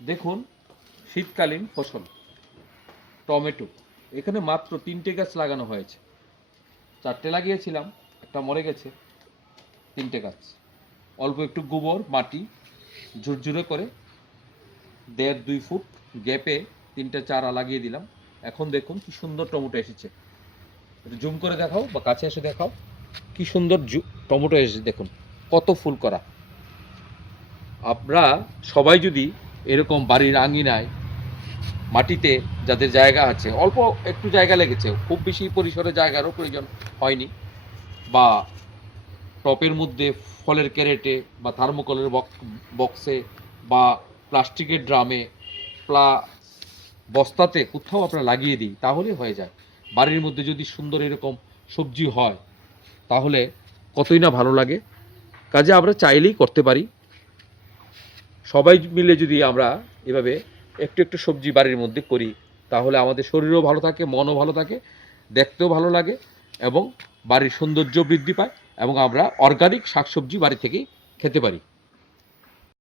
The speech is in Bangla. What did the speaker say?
দেখুন, শীতকালীন ফসল, টমেটো। এখানে মাত্র তিনটে গাছ লাগানো হয়েছে। চারটে লাগিয়েছিলাম, একটা মরে গেছে, তিনটে গাছ। অল্প একটু গোবর, মাটি ঝুরঝুরে করে দেড় দুই ফুট গ্যাপে তিনটে চারা লাগিয়ে দিলাম। এখন দেখুন কি সুন্দর টমেটো এসেছে। একটু জুম করে দেখাও বা কাছে এসে দেখাও কি সুন্দর টমেটো এসেছে। দেখুন, কত ফুল করা। আমরা সবাই যদি এরকম বাড়ির আঙিনায় মাটিতে যাদের জায়গা আছে, অল্প একটু জায়গা লেগেছে, খুব বেশি পরিসরে জায়গারও প্রয়োজন হয়নি বা টপের মধ্যে ফলের ক্যারেটে বা থার্মোকলের বক্সে বা প্লাস্টিকের ড্রামে প্লা, বস্তাতে কোথাও আপনারা লাগিয়ে দিই, তাহলে হয়ে যায়। বাড়ির মধ্যে যদি সুন্দর এরকম সবজি হয়, তাহলে কতই না ভালো লাগে। কাজে আমরা চাইলেই করতে পারি। সবাই মিলে যদি আমরা এভাবে একটু একটু সবজি বাড়ির মধ্যে করি, তাহলে আমাদের শরীরও ভালো থাকে, মনও ভালো থাকে, দেখতেও ভালো লাগে এবং বাড়ির সৌন্দর্য বৃদ্ধি পায় এবং আমরা অর্গানিক শাকসবজি বাড়ি থেকেই খেতে পারি।